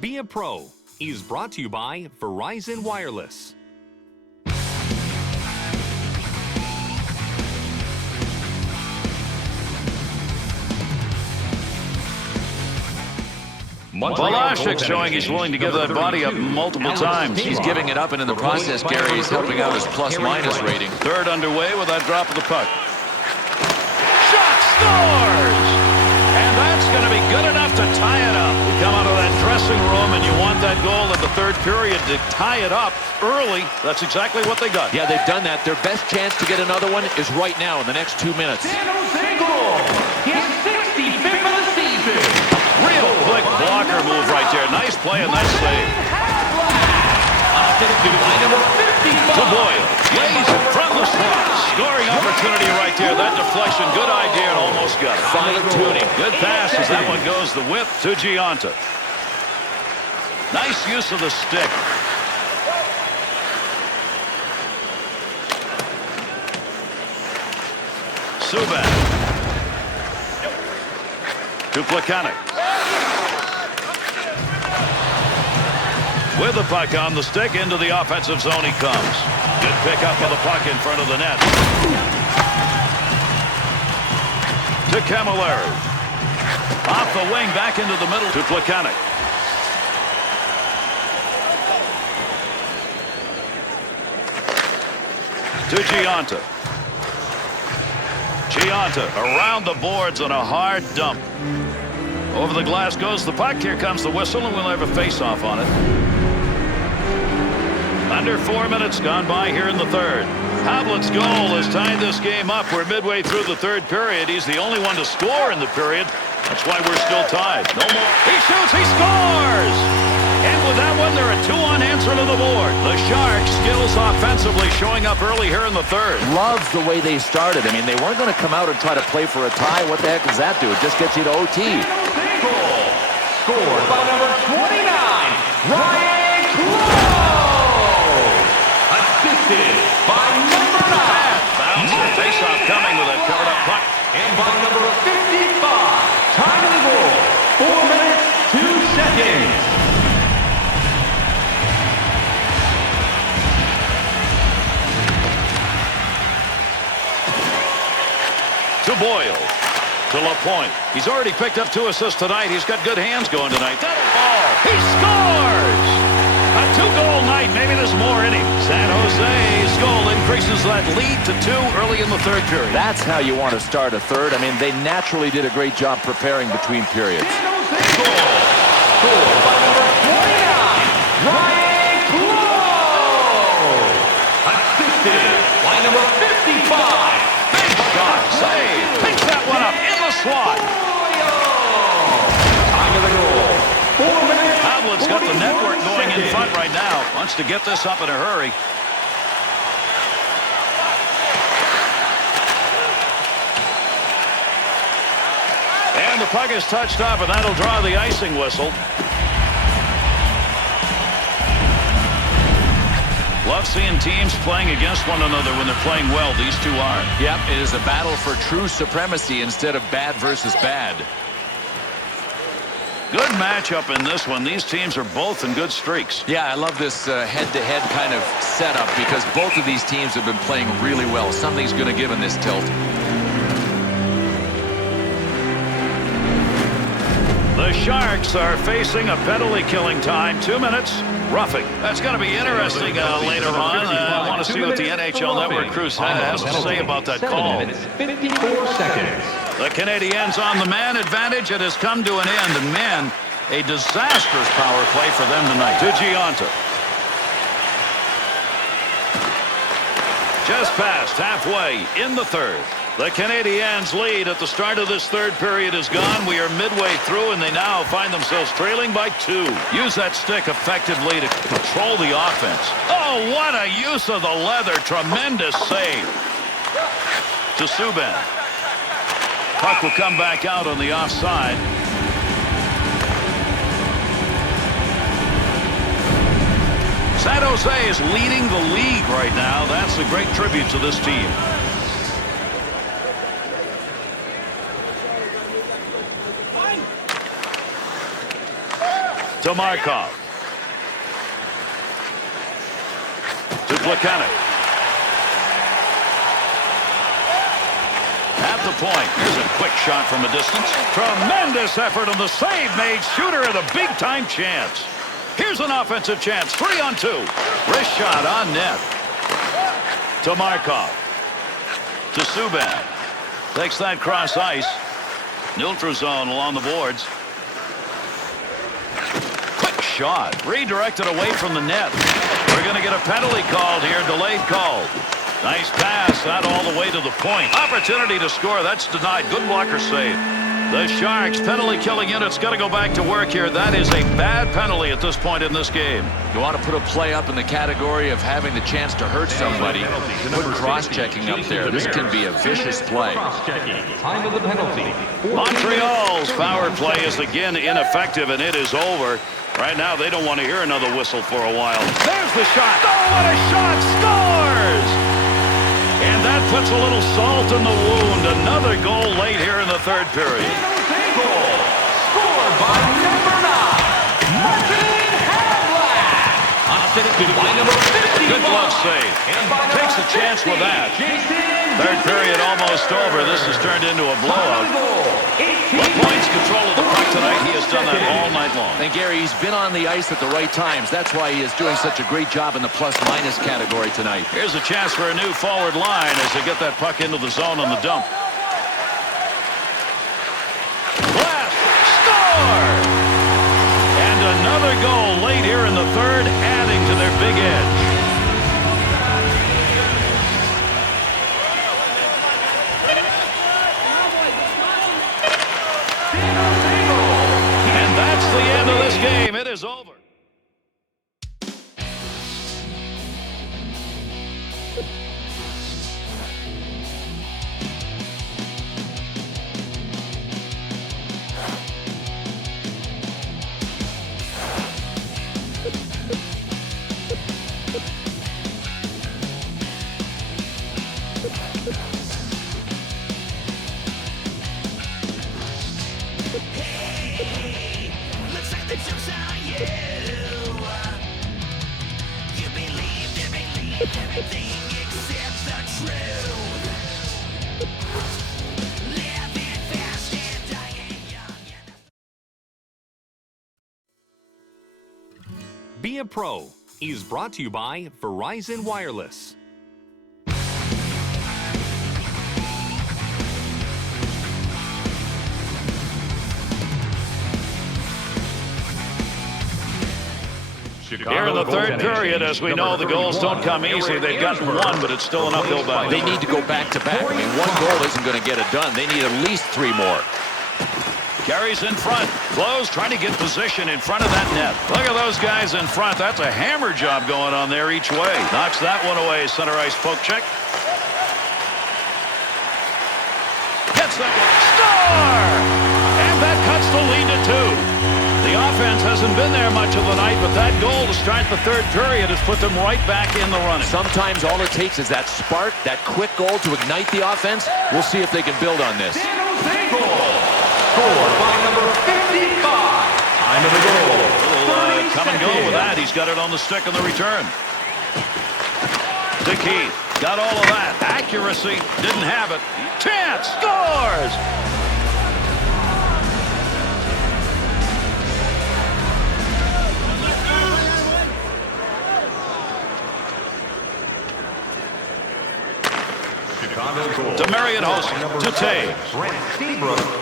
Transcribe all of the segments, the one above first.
Be a Pro is brought to you by Verizon Wireless. Balasik showing he's willing to give that body up multiple times. He's giving it up, and in the process, Gary, he's helping out his plus-minus rating. Third underway with that drop of the puck. Shot scores! And that's going to be good enough to tie it up. You come out of that dressing room and you want that goal in the third period to tie it up early. That's exactly what they got. Yeah, they've done that. Their best chance to get another one is right now in the next 2 minutes. San Jose goal! His 65th of the season! Real quick blocker move right there. Nice play and nice save. To Boyle. Lays it from the slot. Scoring opportunity right there. That deflection. Good idea and almost got it. Fine-tuning. Good pass as that one goes the width to Giunta. Nice use of the stick. Subban. To Plekanec. With the puck on the stick, into the offensive zone he comes. Good pickup of the puck in front of the net. To Camilleri. Off the wing, back into the middle to Plekanec. To Giunta. Giunta around the boards on a hard dump. Over the glass goes the puck. Here comes the whistle, and we'll have a face-off on it. Under 4 minutes gone by here in the third. Havlet's goal has tied this game up. We're midway through the third period. He's the only one to score in the period. That's why we're still tied. No more. He shoots. He scores! And with that one, they're a 2-on answer to the board. The Sharks' skills offensively showing up early here in the third. Loves the way they started. I mean, they weren't going to come out and try to play for a tie. What the heck does that do? It just gets you to OT. Goal scored by number 29, Ryan Clough. Assisted by number 9. Bounce the face-off coming with a covered-up puck. And by number 55, time of the goal, 4 minutes, 2 seconds. To Boyle. To LaPointe. He's already picked up 2 assists tonight. He's got good hands going tonight. That'll ball. He scores! A 2-goal night. Maybe there's more in him. San Jose's goal increases that lead to 2 early in the third period. That's how you want to start a third. I mean, they naturally did a great job preparing between periods. San Jose goal scored by number 29, Ryan Clough. Assisted by number 55. Shot, save, picks that one up in the slot. Time of the goal, 4 minutes. Havlet's got the network going in front right now. Wants to get this up in a hurry. And the puck is touched up, and that'll draw the icing whistle. Love seeing teams playing against one another when they're playing well. These two are. Yep, it is a battle for true supremacy instead of bad versus bad. Good matchup in this one. These teams are both in good streaks. Yeah, I love this head-to-head kind of setup because both of these teams have been playing really well. Something's going to give in this tilt. The Sharks are facing a penalty-killing time. 2 minutes. Roughing. That's going to be interesting later on. I want to see what the NHL Network crew has to say about that call. 54 seconds. The Canadiens on the man advantage. It has come to an end. And man, a disastrous power play for them tonight. To Giunta. Just past halfway in the third. The Canadiens' lead at the start of this third period is gone. We are midway through, and they now find themselves trailing by 2. Use that stick effectively to control the offense. Oh, what a use of the leather. Tremendous save. To Subban. Puck will come back out on the offside. San Jose is leading the league right now. That's a great tribute to this team. To Markov. To Plekanec. At the point. Here's a quick shot from a distance. Tremendous effort on the save made. Shooter at a big-time chance. Here's an offensive chance. 3-on-2. Wrist shot on net. To Markov. To Subban. Takes that cross ice. Neutral zone along the boards. Quick shot. Redirected away from the net. We're going to get a penalty called here. Delayed call. Nice pass. That all the way to the point. Opportunity to score. That's denied. Good blocker save. The Sharks penalty killing unit's got to go back to work here. That is a bad penalty at this point in this game. You want to put a play up in the category of having the chance to hurt somebody. Put cross-checking up there. This can be a vicious play. Time of the penalty. Montreal's power play is again ineffective, and it is over. Right now, they don't want to hear another whistle for a while. There's the shot. Oh, what a shot! Scores! And that puts a little salt in the wound. Another goal late here in the third period. Goal scored by number 9, Martin Havlat. Assisted by number 50. Good glove save. Takes a chance with that. Third period almost over. This has turned into a blowout. What points control of the puck tonight? He has done that all night long. And Gary, he's been on the ice at the right times. That's why he is doing such a great job in the plus-minus category tonight. Here's a chance for a new forward line as they get that puck into the zone on the dump. Blast! Score! And another goal late here in the third, adding to their big edge. The end of this game. It is over. Be a Pro is brought to you by Verizon Wireless. Here in the third period, as we know, the goals don't come easy. They've gotten one, but it's still an uphill battle. They need to go back-to-back. I mean, one goal isn't going to get it done. They need at least 3 more. Carries in front. Close, trying to get position in front of that net. Look at those guys in front. That's a hammer job going on there each way. Knocks that one away. Center ice poke check. Gets that one. Score! And that cuts the lead to 2. The offense hasn't been there much of the night, but that goal to start the third period has put them right back in the running. Sometimes all it takes is that spark, that quick goal to ignite the offense. We'll see if they can build on this. Scored by number 55. Time of the goal. Come and go with that. He's got it on the stick on the return. To Keith. Got all of that. Accuracy. Didn't have it. Chance. Scores! To Marion Host. To Tay.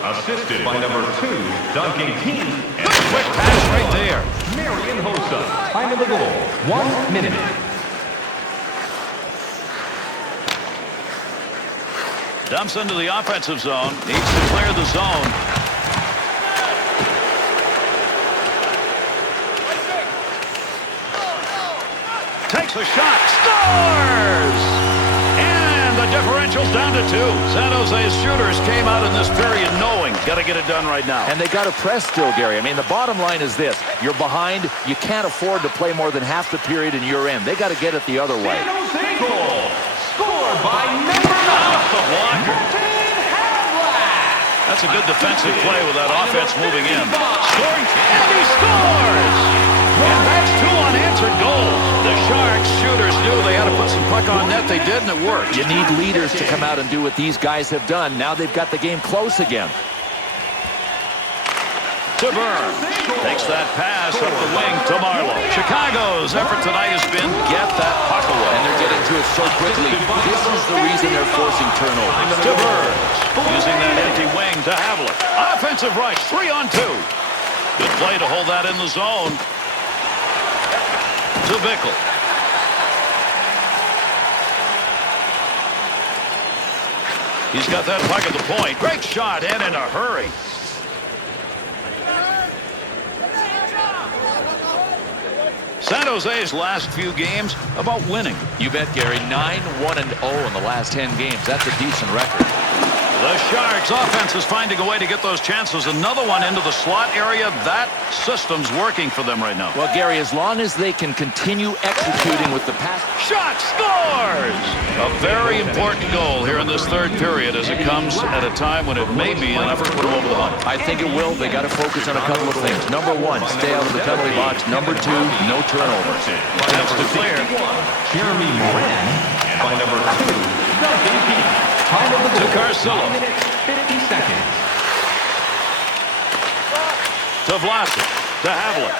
Assisted by number 2, Duncan Keith. And a quick pass right there. Marion Hossa. Time of the goal, 1 minute. Dumps into the offensive zone. Needs to clear the zone. Takes a shot. Scores! The differential's down to 2. San Jose's shooters came out in this period knowing got to get it done right now. And they got to press still, Gary. I mean, the bottom line is this. You're behind. You can't afford to play more than half the period in your end. They got to get it the other way. San Jose goal. Scored by number 9, Martin Havlat. That's a good defensive play with that offense moving in. Scoring, and he scores! And that's 2 unanswered goals. The Sharks shooters knew they had to put some puck on net. They did, and it worked. You need leaders to come out and do what these guys have done. Now they've got the game close again. To Burns. Takes that pass up the wing to Marlowe. Chicago's effort tonight has been get that puck away. And they're getting to it so quickly. This is the reason they're forcing turnovers. To Burns. Using that empty wing to Havlik. Offensive rush, 3-on-2. Good play to hold that in the zone. To Bickle. He's got that puck at the point. Great shot in a hurry. San Jose's last few games about winning. You bet, Gary. 9-1-0 in the last 10 games. That's a decent record. The Sharks offense is finding a way to get those chances. Another one into the slot area. That system's working for them right now. Well, Gary, as long as they can continue executing with the pass. Shot scores! A very important goal here in this third period as it comes at a time when it may be an effort to put them over the hump. I think it will. They got to focus on a couple of things. Number 1, stay out of the penalty box. Number 2, no turnovers. That's declared. Jeremy Moran. And by number 2, Doug Time of the To goal, Carcillo. 5 minutes, 50 seconds. To Vlasic. To Havlik.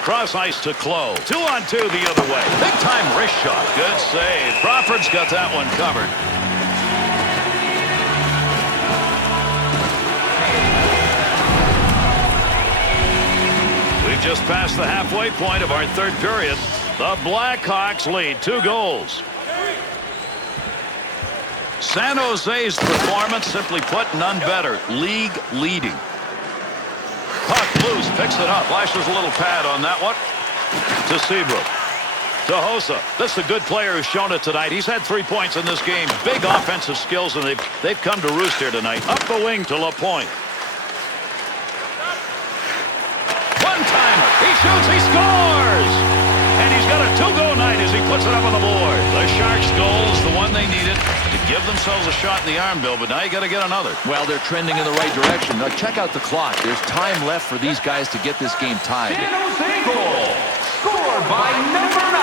Cross ice to Clough. 2-on-2 the other way. Big time wrist shot. Good save. Crawford's got that one covered. We've just passed the halfway point of our third period. The Blackhawks lead 2 goals. San Jose's performance, simply put, none better. League leading. Puck loose, picks it up, flashes a little pad on that one. To Seabrook. To Hossa. This is a good player who's shown it tonight. He's had 3 points in this game. Big offensive skills, and they've come to roost here tonight. Up the wing to LaPointe. One-timer. He shoots, he scores! And he's got a 2-goal night as he puts it up on the board. The Sharks' goal is the one they needed to give themselves a shot in the arm, Bill, but now you got to get another. Well, they're trending in the right direction. Now, check out the clock. There's time left for these guys to get this game tied. San Jose goal. Scored by number 9.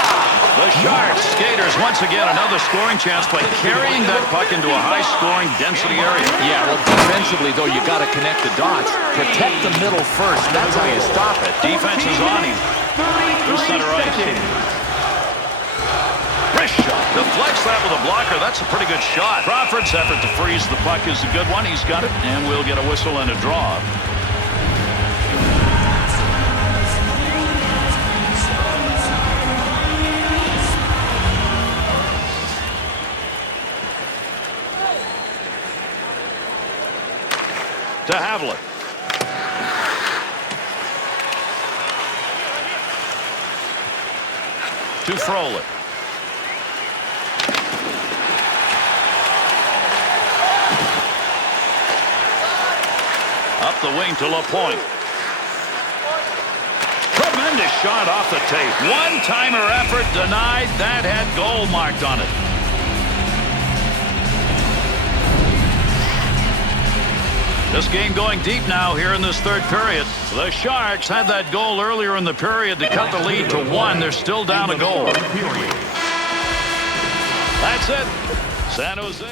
The Sharks skaters once again another scoring chance by carrying that puck into a high-scoring density area. Yeah, well, defensively, though, you got to connect the dots. Protect the middle first. That's how you stop it. Defense is on him. To center ice. Wrist shot. Deflects that with a blocker. That's a pretty good shot. Crawford's effort to freeze the puck is a good one. He's got it, and we'll get a whistle and a draw. To Havlik. To Frolik. Up the wing to LaPointe. Tremendous shot off the tape. One-timer effort denied. That had goal marked on it. This game going deep now here in this third period. The Sharks had that goal earlier in the period to cut the lead to 1. They're still down a goal. That's it. San Jose.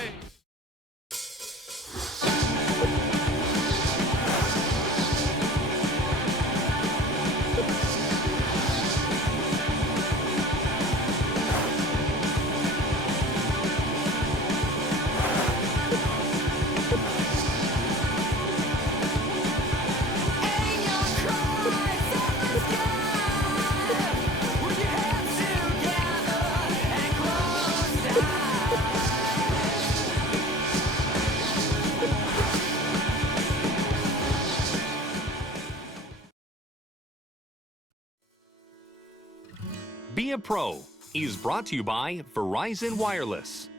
Be a Pro is brought to you by Verizon Wireless.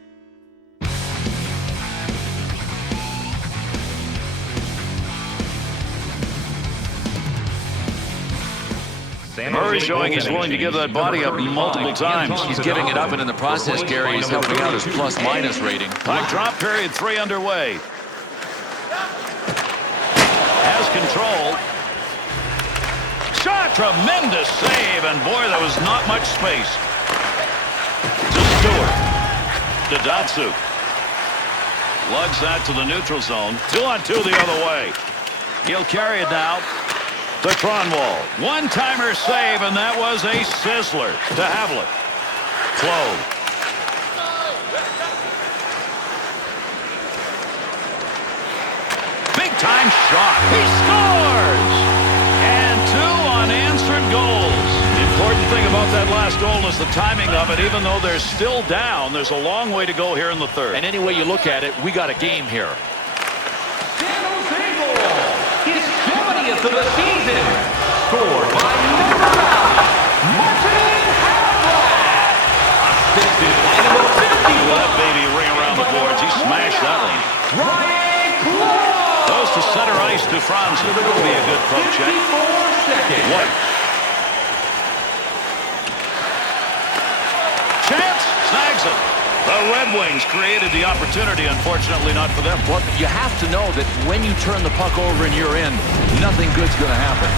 Murray showing he's willing to give that body up multiple times. He's giving it up, and in the process, Gary, he's helping out his plus-minus rating. Puck drop period 3 underway. Gains control. Shot, tremendous save, and boy, there was not much space. To Stewart. To Datsyuk. Lugs that to the neutral zone. 2-on-2 the other way. He'll carry it now to Kronwall. One-timer save, and that was a sizzler to Havlat. Close. Big-time shot. He scores! And 2 unanswered goals. The important thing about that last goal is the timing of it. Even though they're still down, there's a long way to go here in the third. And any way you look at it, we got a game here. His 70th of the season. Scored by number 9, Martin Havlat. Assisted by number 50. That baby ring around the boards. He smashed that one. Ryan Close. Goes to center ice to Franz. It'll be a good poke check. 54 seconds. What? Chance snags it. The Red Wings created the opportunity, unfortunately not for them. Well, you have to know that when you turn the puck over in your end, nothing good's going to happen.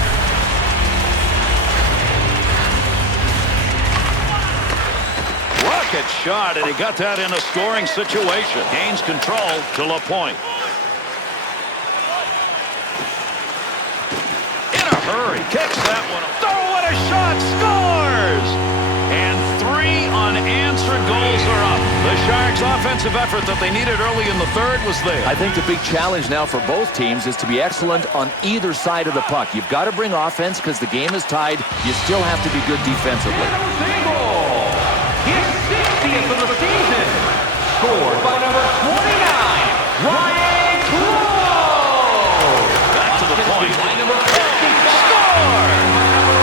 Rocket shot, and he got that in a scoring situation. Gains control to LaPointe. In a hurry, kicks that one. Oh, what a shot! Scores! And 3 unanswered goals are up. The Sharks' offensive effort that they needed early in the third was there. I think the big challenge now for both teams is to be excellent on either side of the puck. You've got to bring offense because the game is tied. You still have to be good defensively. His 60th of the season. Scored by number 29, Ryan Close. Back to the point. By number 50. Score!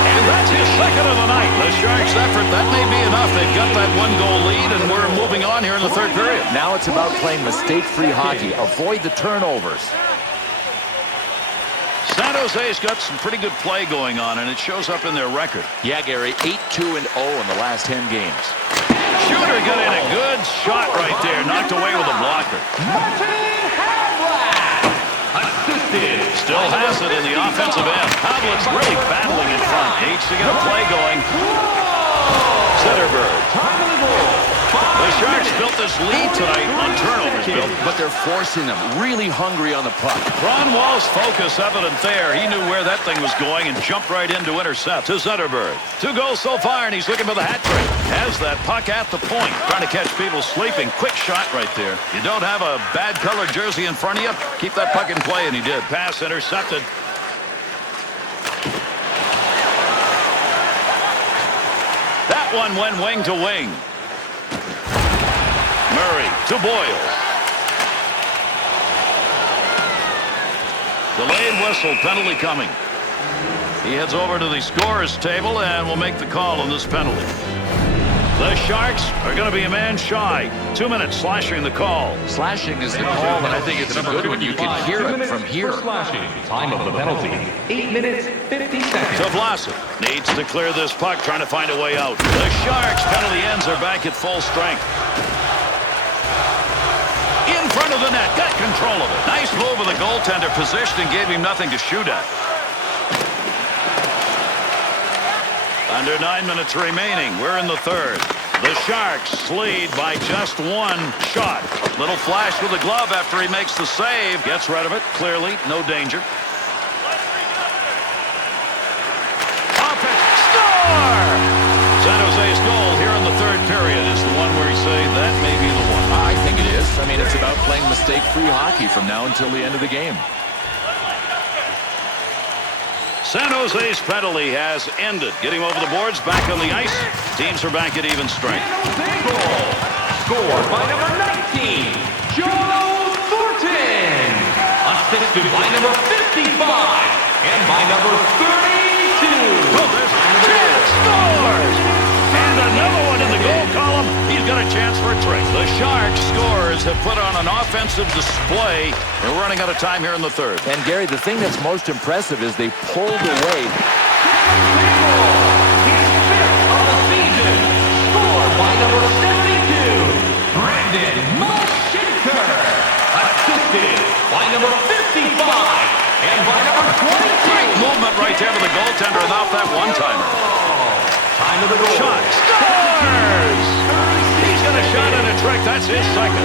And that's his second of the night. The Sharks' effort, that may be enough. They've got that 1-goal lead, and we're moving on here in the third period. Now it's about playing mistake-free hockey. Avoid the turnovers. San Jose's got some pretty good play going on, and it shows up in their record. Yeah, Gary, 8-2-0 in the last 10 games. Shooter got in a good shot right there, knocked away with a blocker. Martin Havlat. Assisted. Still has it in the offensive end. Havlat's really battling in front. Needs to get a play going. Zetterberg. Time of the goal. The Sharks built this lead tonight on turnovers, Bill. But they're forcing them. Really hungry on the puck. Kronwall's focus evident there. He knew where that thing was going and jumped right in to intercept. To Zetterberg. 2 goals so far, and he's looking for the hat trick. Has that puck at the point. Trying to catch people sleeping. Quick shot right there. You don't have a bad colored jersey in front of you. Keep that puck in play, and he did. Pass intercepted. That one went wing to wing. Murray to Boyle. Delayed whistle, penalty coming. He heads over to the scorer's table and will make the call on this penalty. The Sharks are going to be a man shy. 2 minutes slashing the call. Slashing is the call, and I think it's a good one. You can hear it from here. Slashing. Time of the penalty. 8 minutes, 50 seconds. To Vlasic. Needs to clear this puck, trying to find a way out. The Sharks penalty ends are back at full strength. In front of the net. Got control of it. Nice move of the goaltender. Position and gave him nothing to shoot at. Under 9 minutes remaining. We're in the third. The Sharks lead by just 1 shot. Little flash with the glove after he makes the save. Gets rid of it. Clearly, no danger. Offense. Score! San Jose's goal here in the third period is the one where you say that may be the one. I think it is. I mean, it's about playing mistake-free hockey from now until the end of the game. San Jose's penalty has ended. Getting over the boards, back on the ice. Teams are back at even strength. Goal. Scored by number 19, Joe Thornton. Assisted by number 55 and by number 32. Oh, there's Chance scores! And another one in the goal column. He's got a chance for a trick. The Sharks scorers have put on an offensive display. They're running out of time here in the third. And, Gary, the thing that's most impressive is they pulled away. His 5th of the season. Scored by number 72, Brandon Mashinker. Assisted by number 55 and by number goaltender off that one-timer. Time of the goal. Shot. Scores! He's got a shot and a trick. That's his second.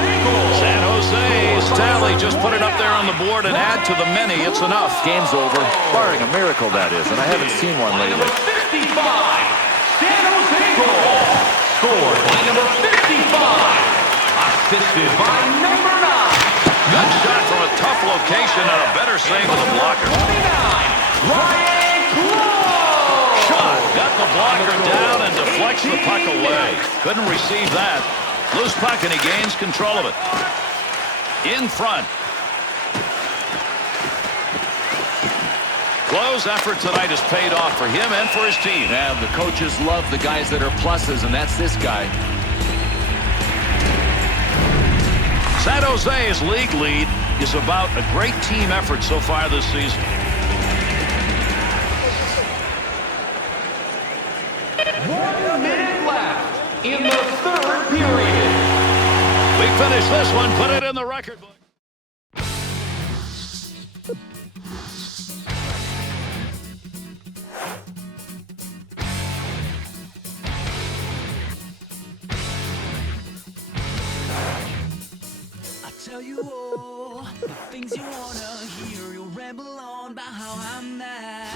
San Jose's tally just put it up there on the board and add to the many. It's enough. Game's over. Barring a miracle, that is. And I haven't seen one lately. Number 55. San Jose goal. Scored by number 55. Assisted by number 9. Good shot from a tough location and a better save with a blocker. 29. Ryan Close. Shot. Got the blocker down and deflects the puck away. Couldn't receive that. Loose puck and he gains control of it. In front. Close effort tonight has paid off for him and for his team. Yeah, the coaches love the guys that are pluses, and that's this guy. San Jose's league lead is about a great team effort so far this season. One minute left in the third period. We finish this one, put it in the record book. Tell you all the things you wanna hear. You'll ramble on about how I'm that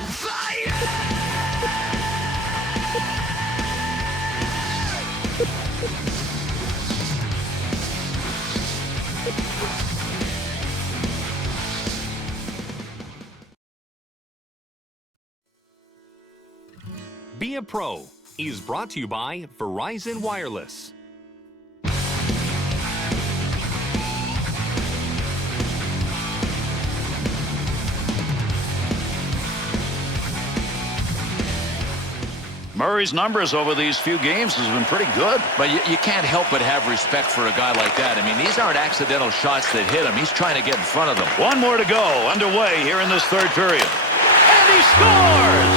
Be a Pro is brought to you by Verizon Wireless. Murray's numbers over these few games has been pretty good. But you can't help but have respect for a guy like that. I mean, these aren't accidental shots that hit him. He's trying to get in front of them. One more to go, underway here in this third period. And he scores!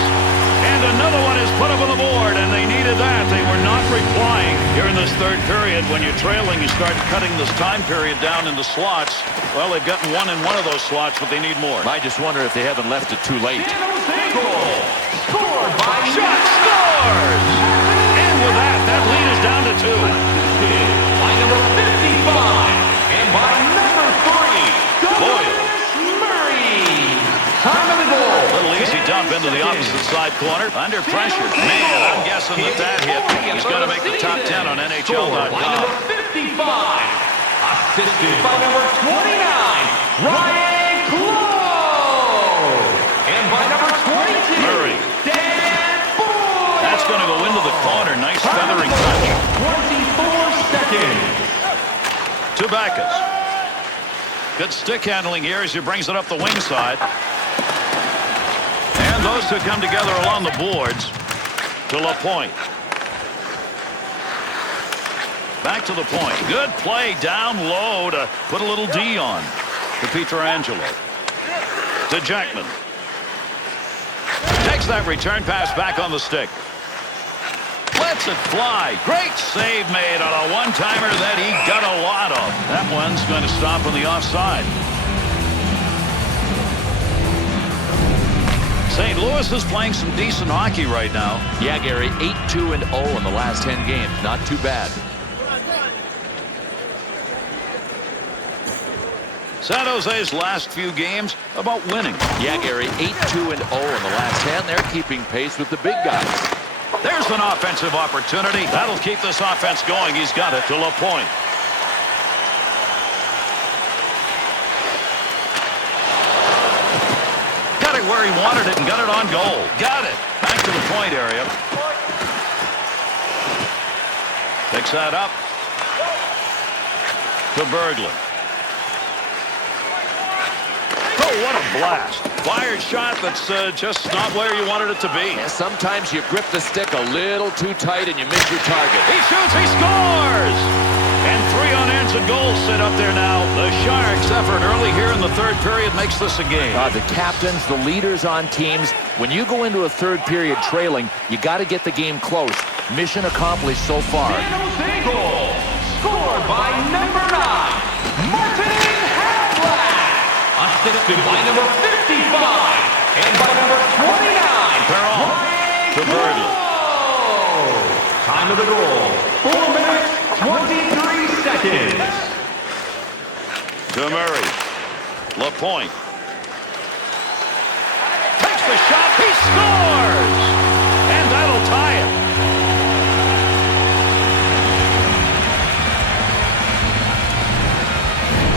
And another one is put up on the board, and they needed that. They were not replying here in this third period. When you're trailing, you start cutting this time period down into slots. Well, they've gotten one in one of those slots, but they need more. I just wonder if they haven't left it too late. San Jose goal. Scored by Shot scores! And with that, that lead is down to 2. by number 55 and by number 3, Boyle. Murray. Time of the goal. Little easy dump into the opposite side corner. Under pressure. Man, I'm guessing that hit is going to make the top 10 on By NHL.com. number 55. Assisted by number 29, Ryan Close. And by number 22, Murray. Dan Boyle. That's going to go into the corner. Nice feathering touch. 24 seconds. To Backus. Good stick handling here as he brings it up the wing side. And those two come together along the boards to LaPointe. Back to the point. Good play down low to put a little D on to Pietrangelo. To Jackman. Takes that return pass back on the stick. Lets it fly. Great save made on a one-timer that he got a lot of. That one's going to stop on the offside. St. Louis is playing some decent hockey right now. Yeah, Gary, 8-2-0 in the last 10 games. Not too bad. San Jose's last few games about winning. Yeah, Gary, 8-2-0 in the last 10. They're keeping pace with the big guys. There's an offensive opportunity. That'll keep this offense going. He's got it to LaPointe. Got it where he wanted it and got it on goal. Got it. Back to the point area. Picks that up. To Berglund. Oh, what a blast. Fired shot that's just not where you wanted it to be. Yeah, sometimes you grip the stick a little too tight and you miss your target. He shoots, he scores! And 3 unanswered goals sit up there now. The Sharks' effort early here in the third period makes this a game. The captains, the leaders on teams, when you go into a third period trailing, you got to get the game close. Mission accomplished so far. San Jose goal. Scored by number 9, Martin Hadley. Assisted by number 55 and by number 29, They're the goal, 4 minutes, 23 seconds. To Murray. LaPointe. Takes the shot. He scores! And that'll tie it.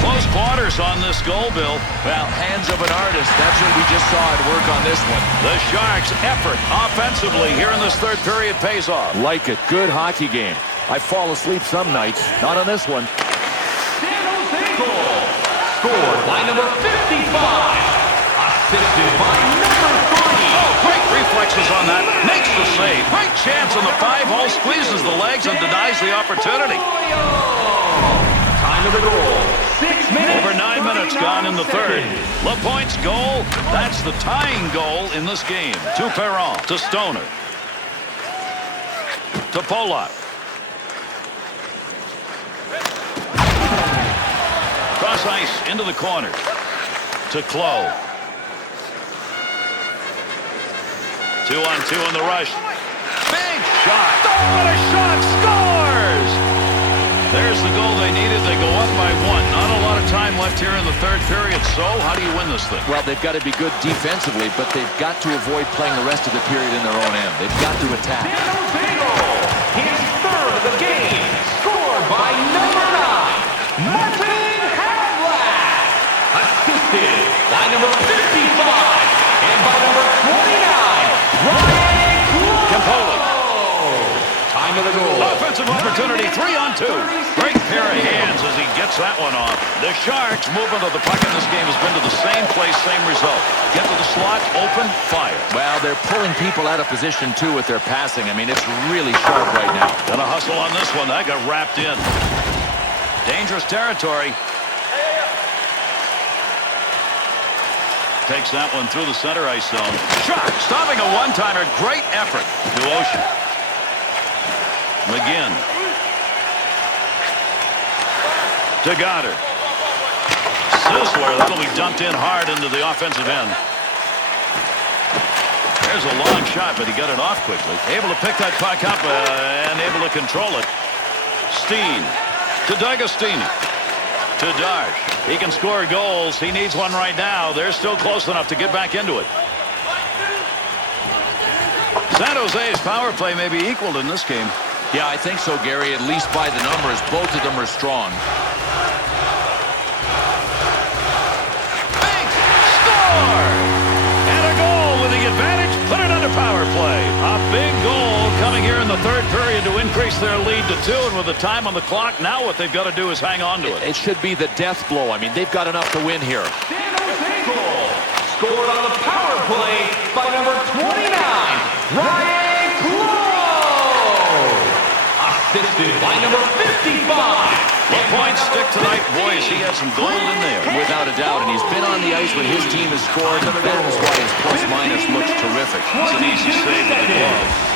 Close quarters on this goal, Bill. Well, hands of an artist. That's what we just saw at work on this one. The Sharks' effort offensively here in this third period pays off. Like it. Good hockey game. I fall asleep some nights. Not on this one. San Jose goal. Scored by number 55. Assisted by number 3. Oh, great reflexes on that. Makes the save. Great chance in the 5-hole. Squeezes the legs and denies the opportunity. Time of the goal. 6 minutes. Over 9 minutes gone in the third. LaPointe's goal. That's the tying goal in this game. To Perron. To Stoner. To Polak. Cross ice into the corner. To Clough. 2-on-2 in the rush. Big shot. Oh, what a shot. Scores! There's the goal they needed. They go up by 1. Not a lot of time left here in the third period. So how do you win this thing? Well, they've got to be good defensively, but they've got to avoid playing the rest of the period in their own end. They've got to attack. San Jose goal. His third of the game. Scored by number 9. Martin Havlat. Assisted by number 55. And by number 29. Ryan Campoli. Time of the goal. Offensive opportunity, 3-on-2. Great pair of hands as he gets that one off. The Sharks' movement of the puck in this game has been to the same place, same result. Get to the slot, open, fire. Well, they're pulling people out of position, too, with their passing. I mean, it's really sharp right now. And a hustle on this one. That got wrapped in. Dangerous territory. Takes that one through the center ice zone. Shot, stopping a one-timer. Great effort to Ocean. McGinn. To Goddard. Sizzler, that'll be dumped in hard into the offensive end. There's a long shot, but he got it off quickly. Able to pick that puck up and able to control it. Steen. To D'Agostini. To Darsh. He can score goals. He needs one right now. They're still close enough to get back into it. San Jose's power play may be equaled in this game. Yeah, I think so, Gary, at least by the numbers. Both of them are strong. Big score! And a goal with the advantage. Put it under power play. A big goal coming here in the third period to increase their lead to 2. And with the time on the clock, now what they've got to do is hang on to it. It should be the death blow. I mean, they've got enough to win here. San Jose goal. Scored on the power play by number 29. Ryan Clough. Assisted by number 55. LaPointe stick tonight. Boy, has he had some gold in there. Without a doubt, and he's been on the ice when his team has scored. That is why his plus-minus looks terrific. It's an easy save with the glove.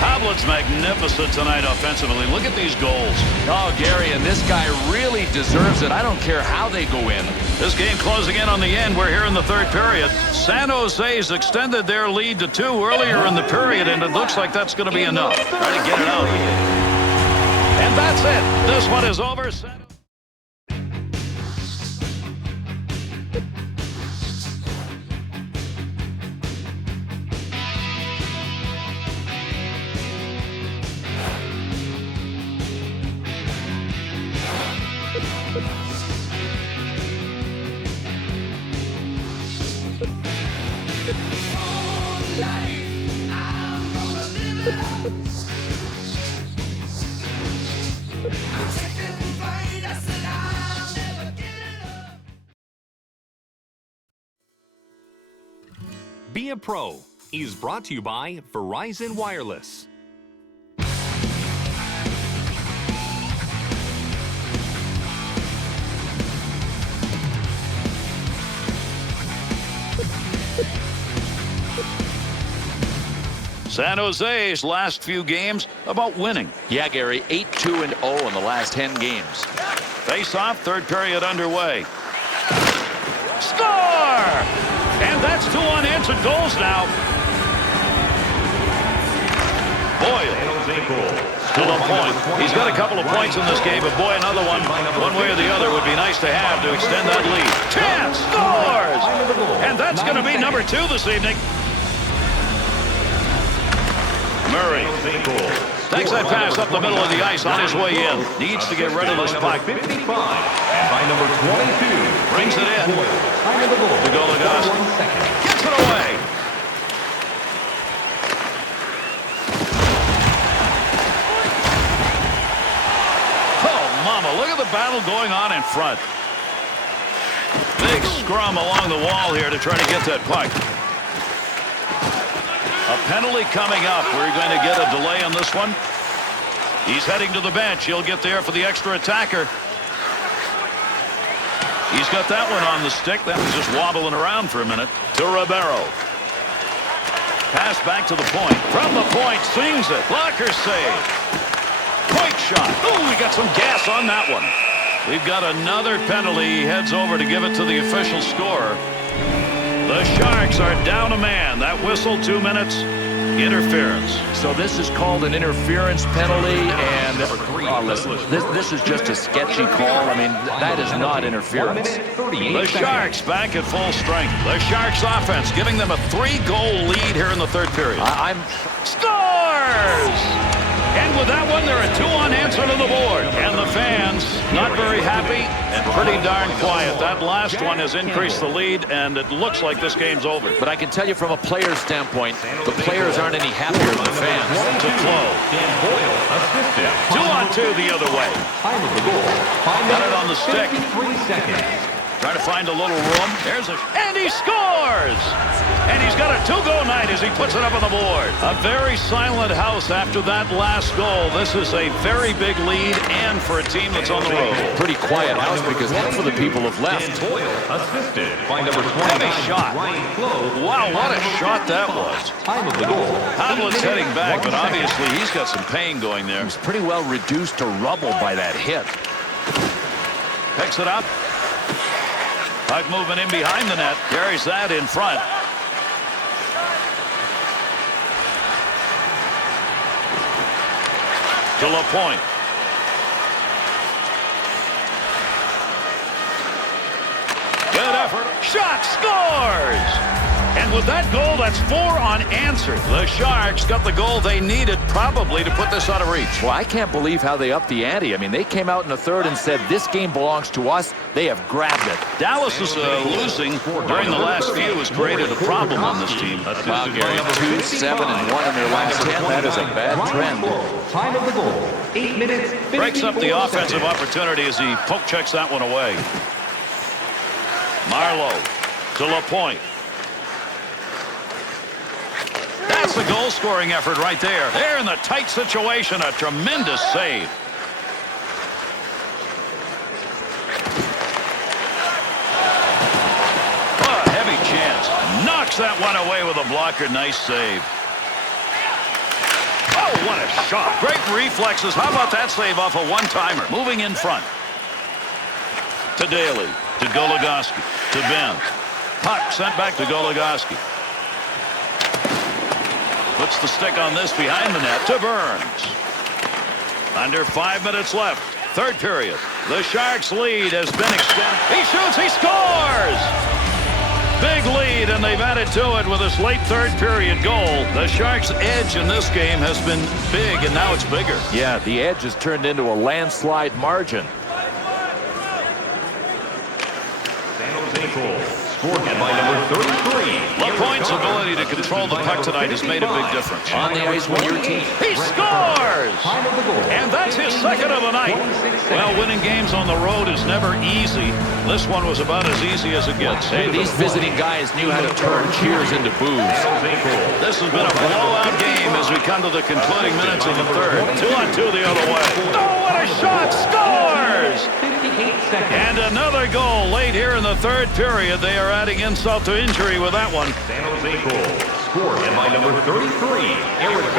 Havlat's magnificent tonight offensively. Look at these goals. Oh, Gary, and this guy really deserves it. I don't care how they go in. This game closing in on the end. We're here in the third period. San Jose's extended their lead to 2 earlier in the period, and it looks like that's going to be enough. Try to get it out. And that's it. This one is over. Be a Pro is brought to you by Verizon Wireless. San Jose's last few games about winning. Yeah, Gary, 8-2-0 in the last 10 games. Face-off, third period underway. Score! And that's 2 unanswered goals now. Boyle to the point. He's got a couple of points in this game, but boy, another one way or the other, would be nice to have to extend that lead. Chance scores! And that's going to be number 2 this evening. Murray takes that pass up the middle of the ice on his way in. Needs to get rid of this puck. 55, and by number 22, brings it in. To Goligoski. Gets it away. Oh, mama, look at the battle going on in front. Big scrum along the wall here to try to get that puck. A penalty coming up. We're going to get a delay on this one. He's heading to the bench. He'll get there for the extra attacker. He's got that one on the stick. That was just wobbling around for a minute. To Ribeiro. Pass back to the point. From the point, swings it. Blocker save. Point shot. Ooh, we got some gas on that one. We've got another penalty. He heads over to give it to the official scorer. The Sharks are down a man. That whistle, 2 minutes, interference. So this is called an interference penalty, and listen, this is just a sketchy call. I mean, that is not interference. The Sharks back at full strength. The Sharks offense giving them a 3-goal lead here in the third period. Scores! And with that one, they're a 2 unanswered on the board. And the fans not very happy and pretty darn quiet. That last one has increased the lead, and it looks like this game's over. But I can tell you from a player's standpoint, the players aren't any happier than the fans. To Clough. 2 on 2 the other way. Got it on the stick. Trying to find a little room. And he scores! And he's got a 2-goal night as he puts it up on the board. A very silent house after that last goal. This is a very big lead, and for a team that's on the road. Pretty quiet house because half of the people have left. Assisted by number 20. Heavy shot. Wow, what a shot that was. Time of the goal. Hamlet's heading back, but obviously he's got some pain going there. He's pretty well reduced to rubble by that hit. Picks it up. Puck moving in behind the net. Carries that in front. To LaPointe. Good effort. Shot. Scores! And with that goal, that's 4 unanswered. The Sharks got the goal they needed probably to put this out of reach. Well, I can't believe how they upped the ante. I mean, they came out in the third and said, this game belongs to us. They have grabbed it. Dallas is losing during the last few has created a problem on this team. Wow, Gary, 2, 7, and 1 in their last 10. That is a bad trend. Time of the goal. 8 minutes. Breaks up the offensive opportunity as he poke checks that one away. Marlowe to LaPointe. That's a goal-scoring effort right there. They're in the tight situation. A tremendous save. Oh, a heavy chance. Knocks that one away with a blocker. Nice save. Oh, what a shot. Great reflexes. How about that save off a one-timer? Moving in front. To Daly. To Goligoski. To Ben. Puck sent back to Goligoski. Puts the stick on this behind the net to Burns. Under 5 minutes left. Third period. The Sharks' lead has been extended. He shoots. He scores! Big lead, and they've added to it with this late third period goal. The Sharks' edge in this game has been big, and now it's bigger. Yeah, the edge has turned into a landslide margin. Scored by number 33. LaPointe's ability to control the puck tonight has made a big difference. On the ice when your team. He scores! And that's his second of the night. Well, winning games on the road is never easy. This one was about as easy as it gets. Hey, these visiting guys knew how to turn cheers into boos. This has been a blowout game as we come to the concluding minutes of the third. 2 on 2 the other way. Oh, what a shot! Scores! And another goal late here in the third period. They are adding insult to injury with that one. San Jose goal. Scored by number 33.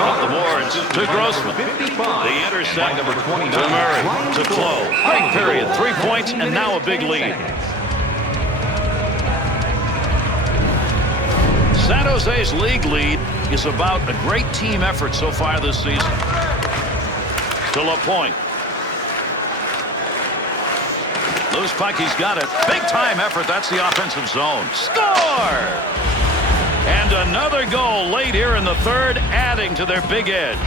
Off the boards to Grossman. The intercept number 29. to Murray. To Clough. Great period. 3 points and now a big lead. San Jose's league lead is about a great team effort so far this season. To LaPointe. Loose puck, he's got it. Big time effort. That's the offensive zone. Score! And another goal late here in the third, adding to their big edge.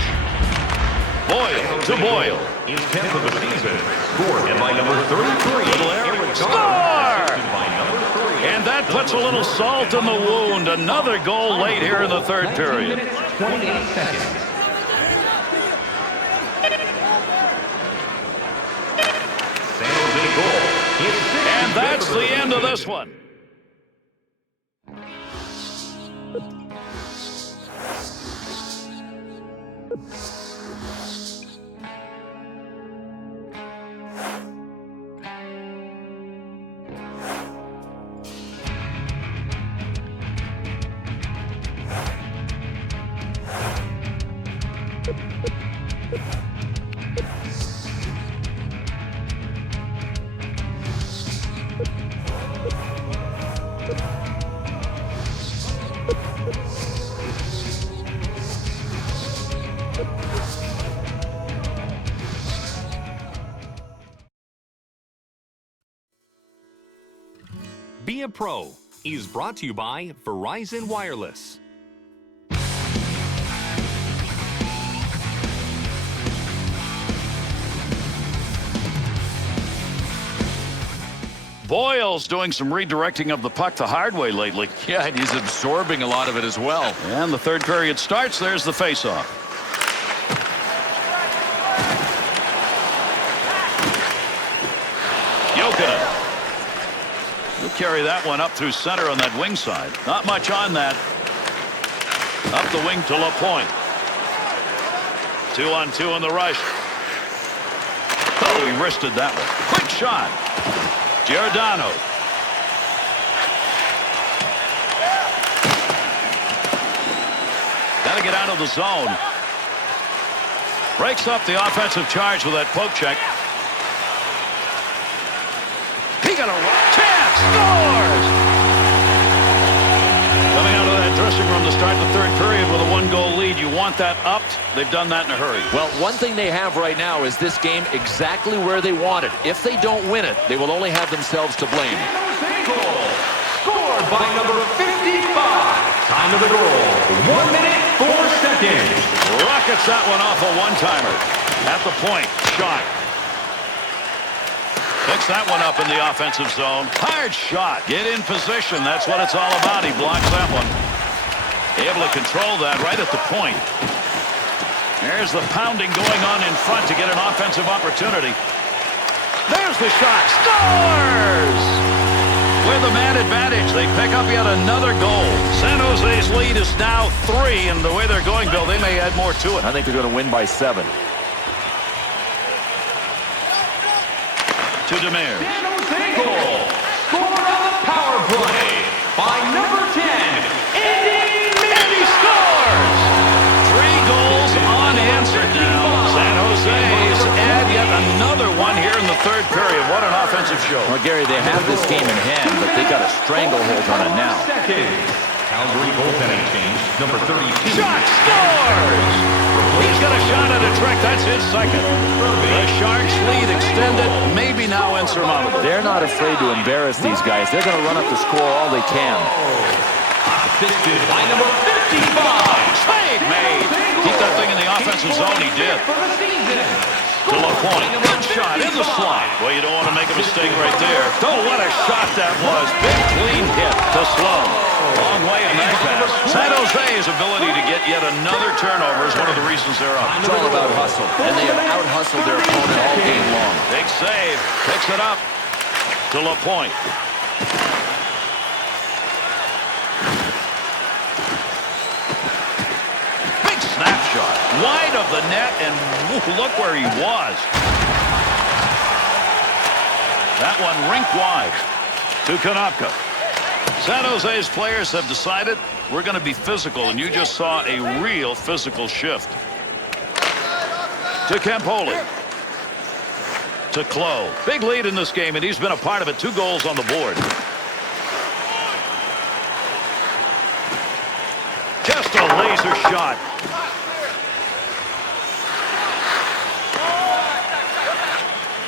Boyle to Boyle. His 10th of the season. Scored by number 33. Score! And that puts a little salt in the wound. Another goal late here in the third period. 28 seconds. And that's the end of this one. Be a Pro is brought to you by Verizon Wireless. Boyle's doing some redirecting of the puck the hard way lately. Yeah, and he's absorbing a lot of it as well. And the third period starts. There's the faceoff. Jokinen. He'll carry that one up through center on that wing side. Not much on that. Up the wing to LaPointe. 2-on-2 on the rush. Oh, he wristed that one. Quick shot. Giordano. Got to get out of the zone. Breaks up the offensive charge with that poke check. He got a chance. Scores! Coming out of that dressing room to start the third period with a one-goal lead. You want that upped. They've done that in a hurry. Well, one thing they have right now is this game exactly where they want it. If they don't win it, they will only have themselves to blame. Goal. Scored by number 55. Time of the goal. 1 minute, 4 seconds. Rockets that one off a one-timer. At the point. Shot. Picks that one up in the offensive zone. Hard shot. Get in position. That's what it's all about. He blocks that one. Able to control that right at the point. There's the pounding going on in front to get an offensive opportunity. There's the shot. Scores! With a man advantage, they pick up yet another goal. San Jose's lead is now 3, and the way they're going, Bill, they may add more to it. I think they're going to win by 7. To Demers. San Jose goal. Scored on the power play by number 10. And he scores! 3 goals unanswered now. San Jose's add yet another one here in the third period. What an offensive show. Well, Gary, they have this game in hand, but they got a stranglehold on it now. Calgary goaltending change, number 32. Shot scores! He's got a shot at a trick. That's his second. The Sharks' lead extended, maybe now insurmountable. They're not afraid to embarrass these guys. They're going to run up the score all they can. Assisted by number 55. Save made. Keep that thing in the offensive zone. He did. To LaPointe. Good shot in the slot. Well, you don't want to make a mistake right there. Oh, what a shot that was. Big clean hit to Sloan. Long way in that pass. San Jose's ability to get yet another turnover is one of the reasons they're up. It's all about hustle, and they have out-hustled their opponent all game long. Big save. Picks it up to LaPointe. Big snapshot. Wide of the net, and look where he was. That one rink wide to Konopka. San Jose's players have decided we're going to be physical, and you just saw a real physical shift. To Campoli. To Clough. Big lead in this game, and he's been a part of it. 2 goals on the board. Just a laser shot.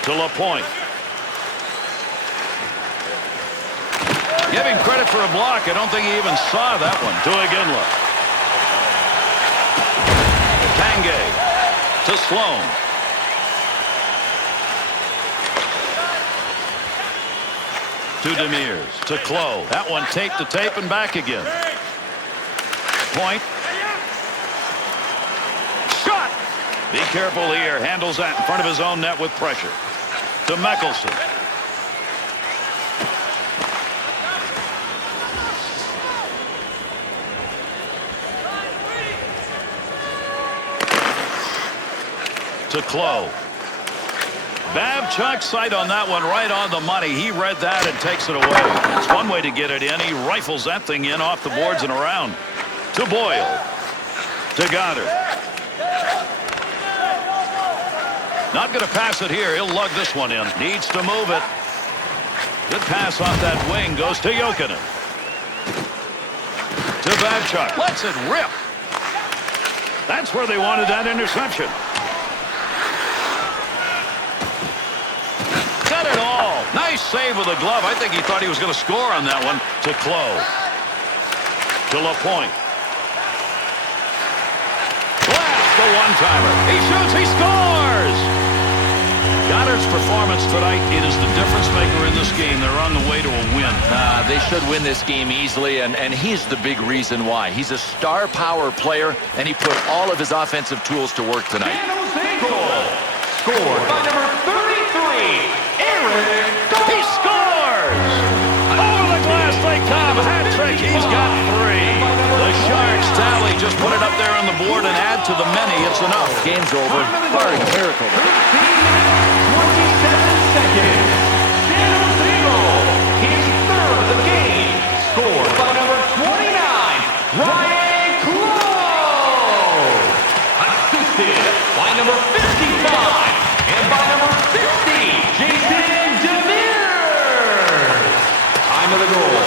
To LaPointe. Give him credit for a block. I don't think he even saw that one. To Iginla. Tanguay. To Sloan. To Demers. To Clough. That one tape to tape and back again. Point. Shot! Be careful here. Handles that in front of his own net with pressure. To Mickelson. To Clough. Babchuk's sight on that one right on the money. He read that and takes it away. It's one way to get it in. He rifles that thing in off the boards and around. To Boyle. To Goddard. Not going to pass it here. He'll lug this one in. Needs to move it. Good pass off that wing. Goes to Jokinen. To Babchuk. Lets it rip. That's where they wanted that interception. Got it all. Nice save with the glove. I think he thought he was going to score on that one. To Clough. To LaPointe. Blast the one-timer. He shoots. He scores. Goddard's performance tonight, it is the difference maker in this game. They're on the way to a win. They should win this game easily, and he's the big reason why. He's a star power player, and he put all of his offensive tools to work tonight. Scored by number 33, Eric. He scores! Over the glass they come. Hat trick. He's got 3. The Sharks tally. Just put it up there on the board and add to the many. It's enough. Game's over. What a miracle. 27 seconds. San Jose goal. His third of the game. Scored by number 29, Ryan Clough. Assisted by number 55 and by number 60, Jason Demers. Time of the goal.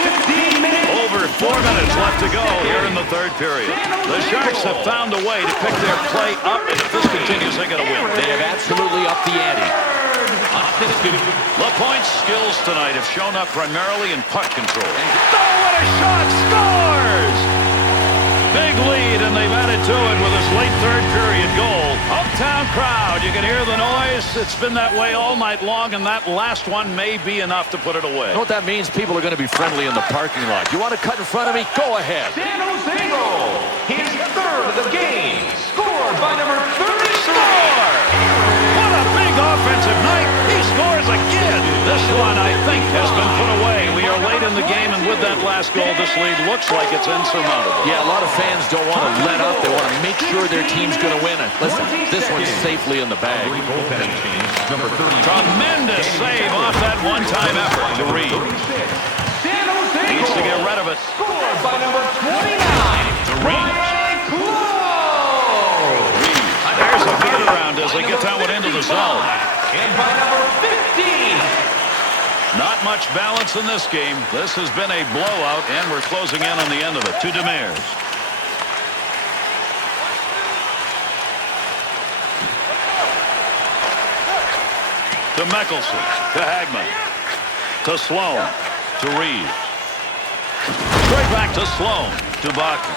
15 minutes. Over 4 minutes left to go here in the third period. The Sharks have found a way to pick their play up, and if this continues, they got to win. They have absolutely upped the ante. LaPointe's skills tonight have shown up primarily in puck control. Oh, what a shot! Scores! Big lead, and they've added to it with this late third period goal. Uptown crowd, you can hear the noise. It's been that way all night long, and that last one may be enough to put it away. You know what that means? People are going to be friendly in the parking lot. You want to cut in front of me? Go ahead. San Jose goal. His third of the game. Scored by number 30. Score! What a big offensive night. He scores again. This one, I think, has been put away. We are late in the game, and with that last goal, this lead looks like it's insurmountable. Yeah, a lot of fans don't want to let up. They want to make sure their team's going to win it. Listen, this one's safely in the bag. Tremendous save off that one-time effort to Reed. Needs to get rid of it. Scored by number 29, To Reed. Ryan Clough. There's a beat around as they get that one into the zone. And by number 15. Not much balance in this game. This has been a blowout, and we're closing in on the end of it. To Demers. To Mickelson. To Hagman. To Sloan. To Reed. Straight back to Sloan. To Bakken.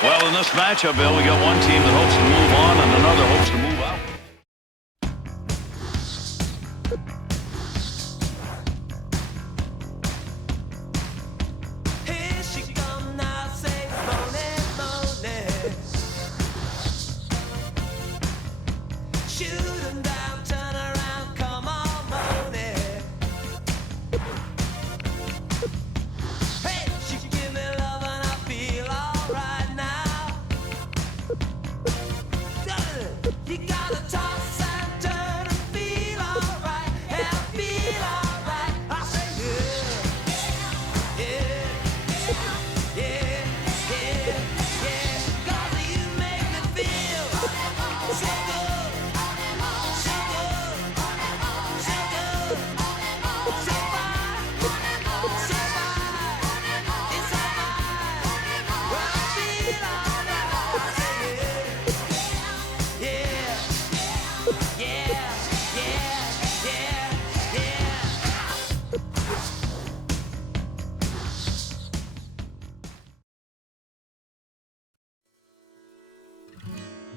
Well, in this matchup, Bill, we got one team that hopes to move on and another hopes to move out. Here she come now, say moaning, moaning. Shoot 'em down, turn around, come on, moaning. Hey, she give me love and I feel alright now. You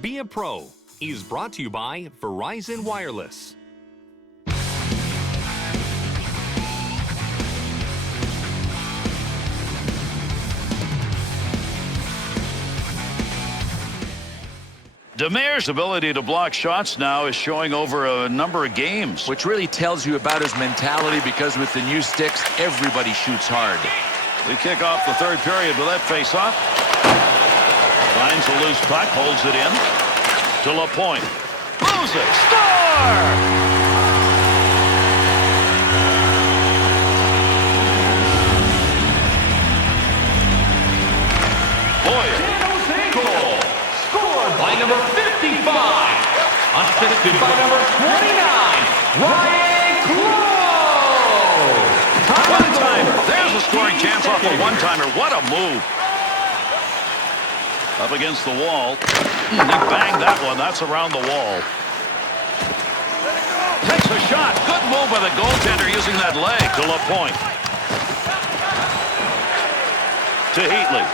Be a Pro is brought to you by Verizon Wireless. Demir's ability to block shots now is showing over a number of games. Which really tells you about his mentality, because with the new sticks, everybody shoots hard. We kick off the third period with that face-off. Finds a loose puck, holds it in to LaPointe. Moves it, score! Boyer. By number 55, assisted by number 29, Ryan Close. One-timer. There's a scoring chance off a one-timer. What a move. Up against the wall. He banged that one. That's around the wall. Takes a shot. Good move by the goaltender using that leg to LaPointe. To Heatley.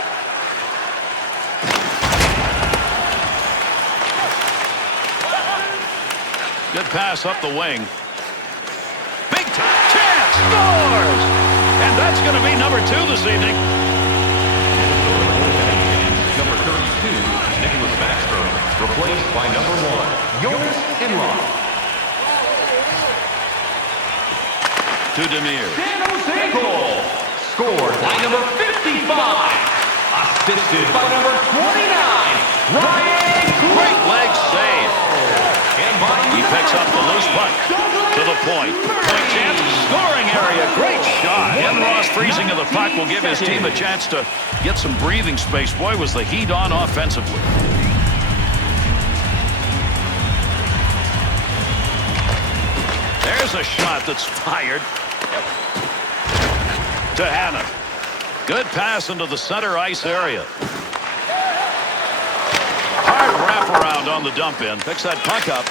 Good pass up the wing. Big time chance. Scores! And that's going to be number 2 this evening. Number 32, Nicholas Backstrom, replaced by number 1, Jonas Enroth. To Demir. San Jose goal, scored by number 55, assisted by number 29, Ryan Close. Great leg save. He picks up the loose puck to the point. Point chance, scoring area, great shot. Enroth's freezing of the puck will give his team a chance to get some breathing space. Boy, was the heat on offensively. There's a shot that's fired to Hannah. Good pass into the center ice area. Hard wraparound on the dump in. Picks that puck up.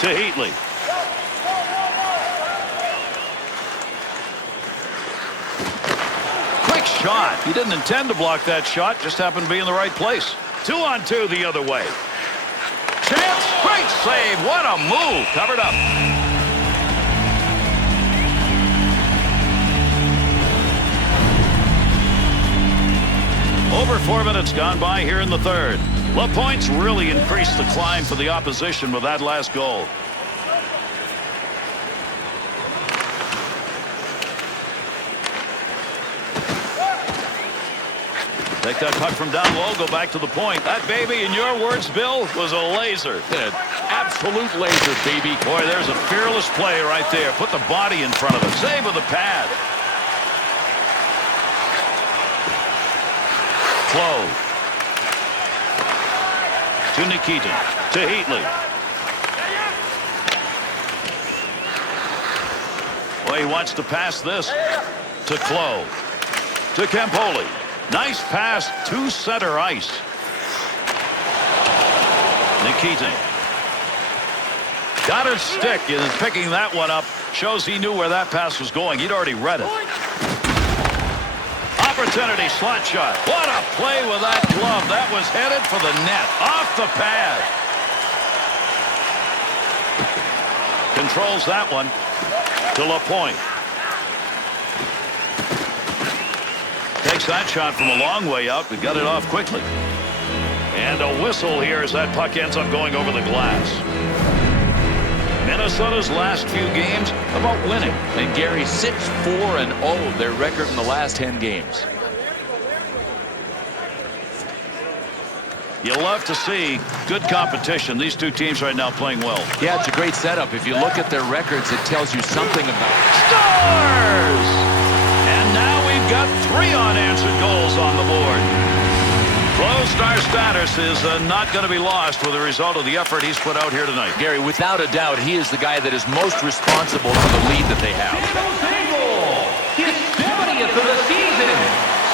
To Heatley. Quick shot. He didn't intend to block that shot. Just happened to be in the right place. 2-on-2 the other way. Chance. Great save. What a move. Covered up. Over 4 minutes gone by here in the third. LaPointe's really increased the climb for the opposition with that last goal. Take that puck from down low, go back to the point. That baby, in your words, Bill, was a laser. An absolute laser, baby. Boy, there's a fearless play right there. Put the body in front of it. Save with the pad. Close. To Nikitin. To Heatley. Well, he wants to pass this to Close. To Campoli. Nice pass to center ice. Nikitin. Got his stick and is picking that one up. Shows he knew where that pass was going. He'd already read it. Opportunity, slot shot. What a play with that glove. That was headed for the net. Off the pad. Controls that one to LaPointe. Takes that shot from a long way out, but got it off quickly. And a whistle here as that puck ends up going over the glass. Minnesota's last few games about winning. And Gary, 6-4-0, their record in the last 10 games. You love to see good competition. These two teams right now playing well. Yeah, it's a great setup. If you look at their records, it tells you something about it. Scores! And now we've got 3 unanswered goals on the board. Close star status is not going to be lost with the result of the effort he's put out here tonight. Gary, without a doubt, he is the guy that is most responsible for the lead that they have. His 70th of the season.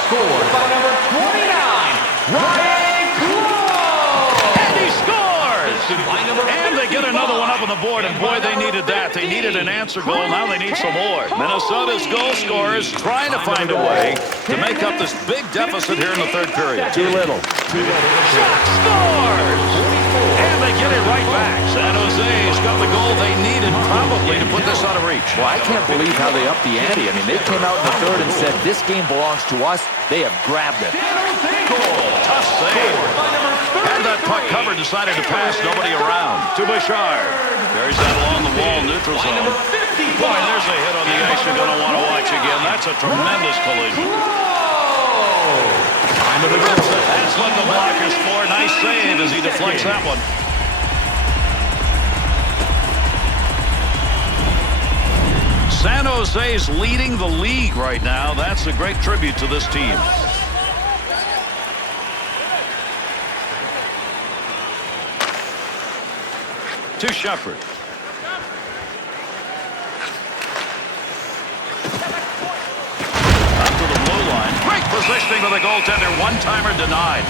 Scored by number 29, Ryan Close. And he scores! To assisted by number 55. And they get another one up on the board, and boy, they needed that. They needed an answer goal. Now they need some more. Minnesota's goal scorers trying to find a way to make up this big deficit here in the third period. Too little. Shot scores! And they get it right back. San Jose's got the goal they needed probably to put this out of reach. Well, I can't believe how they upped the ante. I mean, they came out in the third and said, this game belongs to us. They have grabbed it. Tough save. Had that puck covered, decided to pass, nobody around. To Bouchard. Carries that along the wall, neutral zone. Boy, there's a hit on the ice you're going to want to watch again. That's a tremendous collision. That's what the blocker's for. Nice save as he deflects that one. San Jose's leading the league right now. That's a great tribute to this team. To Shepherd. Up to the blue line. Great positioning with the goaltender. One-timer denied.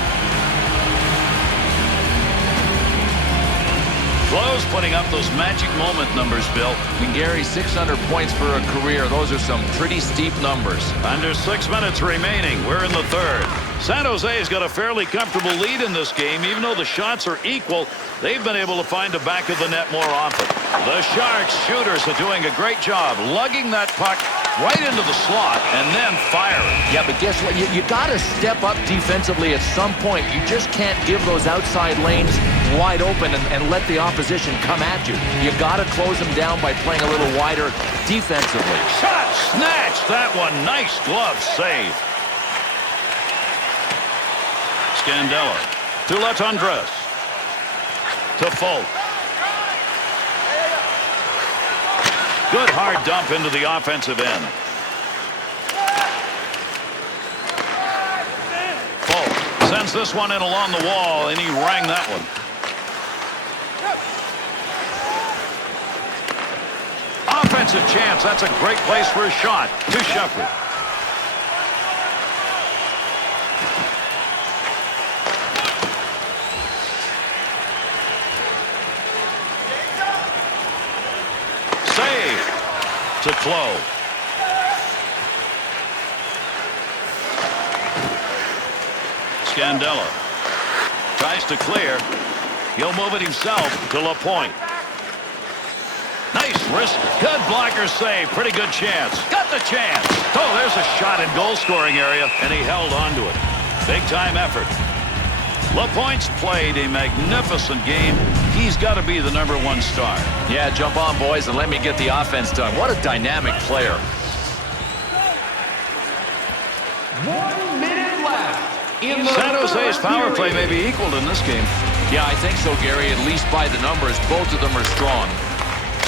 Close putting up those magic moment numbers, Bill. And Gary, 600 points for a career. Those are some pretty steep numbers. Under 6 minutes remaining. We're in the third. San Jose's got a fairly comfortable lead in this game. Even though the shots are equal, they've been able to find the back of the net more often. The Sharks shooters are doing a great job lugging that puck right into the slot and then firing. Yeah, but guess what? You got to step up defensively at some point. You just can't give those outside lanes wide open and let the opposition come at you. You got to close them down by playing a little wider defensively. Shot snatched. That one. Nice glove save. Scandella to Latundras. To Folk. Good hard dump into the offensive end. Folk sends this one in along the wall, and he rang that one. Offensive chance. That's a great place for a shot. To Shepherd. To Clow. Scandella tries to clear. He'll move it himself to LaPointe. Nice wrist. Good blocker save. Pretty good chance. Got the chance. Oh, there's a shot in goal scoring area, and he held on to it. Big time effort. LaPointe's played a magnificent game. He's got to be the #1 star. Yeah, jump on, boys, and let me get the offense done. What a dynamic player. 1 minute left. In the San Jose's power play may be equaled in this game. Yeah, I think so, Gary. At least by the numbers, both of them are strong.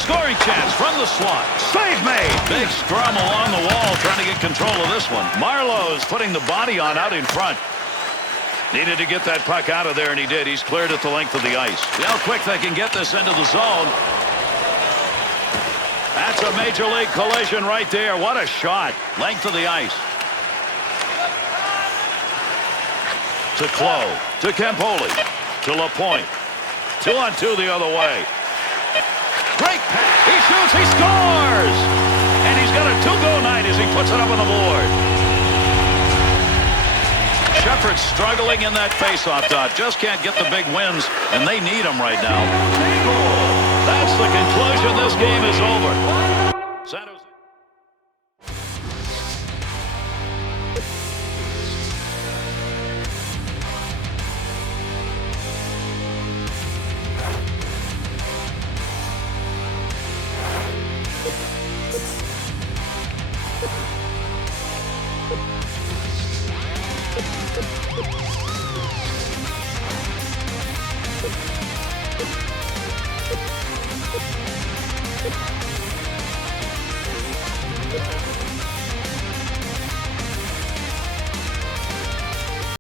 Scoring chance from the slot. Save made. Big scrum along the wall trying to get control of this one. Marlowe's putting the body on out in front. Needed to get that puck out of there, and he did. He's cleared at the length of the ice. See how quick they can get this into the zone. That's a major league collision right there. What a shot. Length of the ice. To Clow. To Campoli. To LaPointe. 2-on-2 the other way. Great pass. He shoots. He scores. And he's got a 2-go night as he puts it up on the board. Shepherd's struggling in that faceoff dot. Just can't get the big wins, and they need them right now. That's the conclusion. This game is over. San Jose.